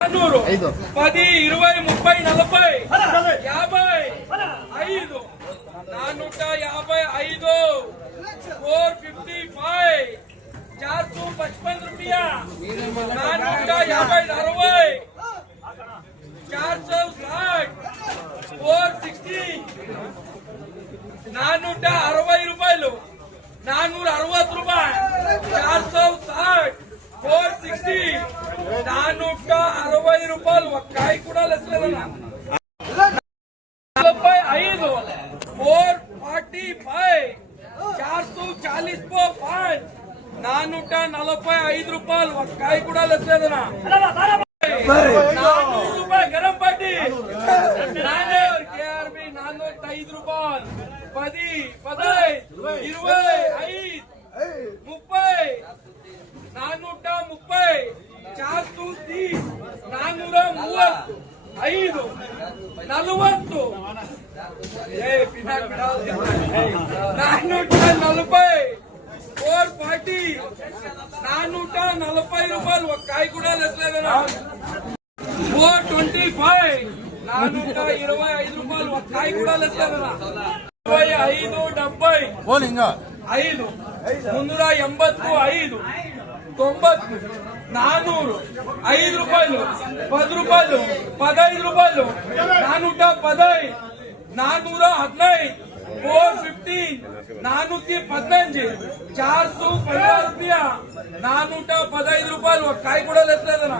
10, 20, 30, 40, 55, 455, 455, 455 रुपया, 450, 460, 460, 460 రూపాయలు, 460 రూపాయలు, 460, 460, 460 రూపాయలు. ఒక్కాయి కూడా లెక్కలేదన్నా. 45, 445, 440 по 5, 445 రూపాయలు. ఒక్కాయి కూడా లెక్కలేదన్నా. 400 రూపాయలు గరం పట్టి, కేఆర్బి 405 రూపాయలు. 10, 15, 25, 30, 430, 430, 435, 40, 440, 440 రూపాయలు. ఒక్కాయి కూడా లెక్కలేదన్నా. 425, 425 రూపాయలు. ఒక్కాయి కూడా లెక్కలేదన్నా. 25, 70, 5, 385, 90, 400, 5 రూపాయలు, 10 రూపాయలు, 15 రూపాయలు, 410, 415, 415, 415, 415 రూపాయ, 415 రూపాయలు. ఒక్కాయి కూడా లెక్కలేదన్నా.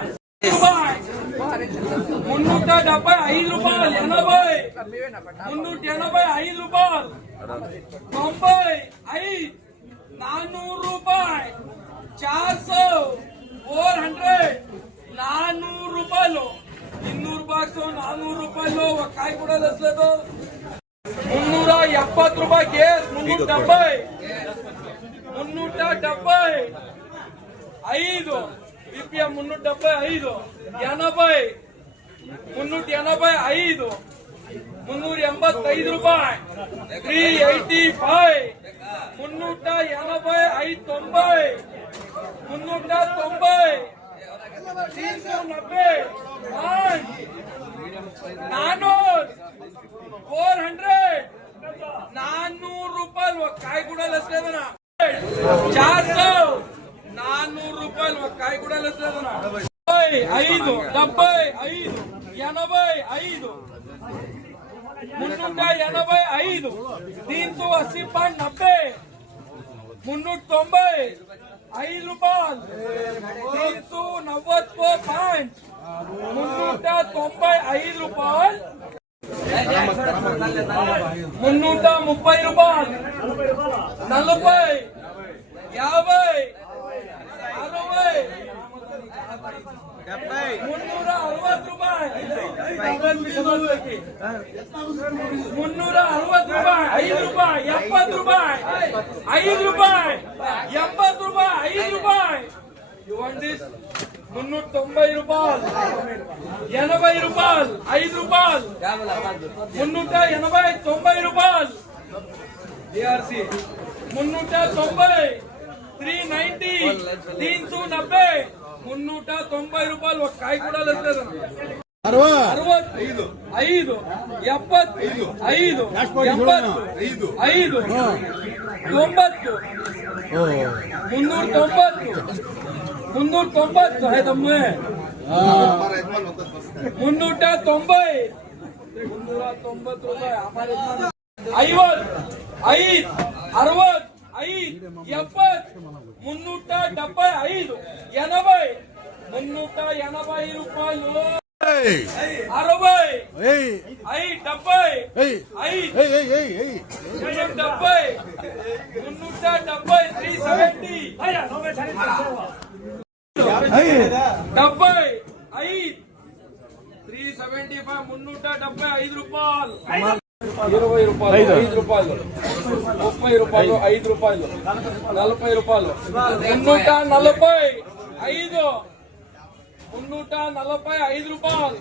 375 రూపాయలు, 80, 385 రూపాయలు, 95, 400 రూపాయలు, 400, 400, 400 రూపాయలు. 200 బాక్స్ 400 రూపాయలు. ఒక్కాయి కూడా లెక్కలేదు. 370 రూపాయలు కేస్, 370, 375, బిపిఎం 375, 80, 385, 385 రూపాయలు. 385, 385, 90, 390, 390, 400, 400 రూపాయలు. ఒక్కాయి కూడా లెక్కలేదన్నా. 400, 400 రూపాయలు. ఒక్కాయి కూడా లెక్కలేదన్నా. 5, 75, 85, 385, 380, 390, 5 రూపాయలు. 390 по 5, 395 రూపాయలు. 330 రూపాయలు. 40, 50, 60, 360 రూపాయలు. 360 రూపాయలు. 5 రూపాయలు, 70 రూపాయలు, 5 రూపాయలు, 80 రూపాయలు, 5 రూపాయలు. ఇవ్వండి. 390 రూపాయలు, 80 రూపాయలు, 5 రూపాయలు, 380, 90 రూపాయలు. డిఆర్సి 390, 390, 390, 390 రూపాయలు. ఒక్కాయి కూడా లెక్కలేదు. 65, 75, 75, 80, 5, 90, 390, 390 है तम्मे. 390, 390 రూపాయలు. 50, 5, 60, 5, 70, 375, 80, 380 రూపాయలు. 60, 70, 370, 370, 375, 375 రూపాయలు. 20 రూపాయలు, 5 రూపాయలు, 30 రూపాయలు, 5 రూపాయలు, 40 రూపాయలు, 345, 345 రూపాయలు.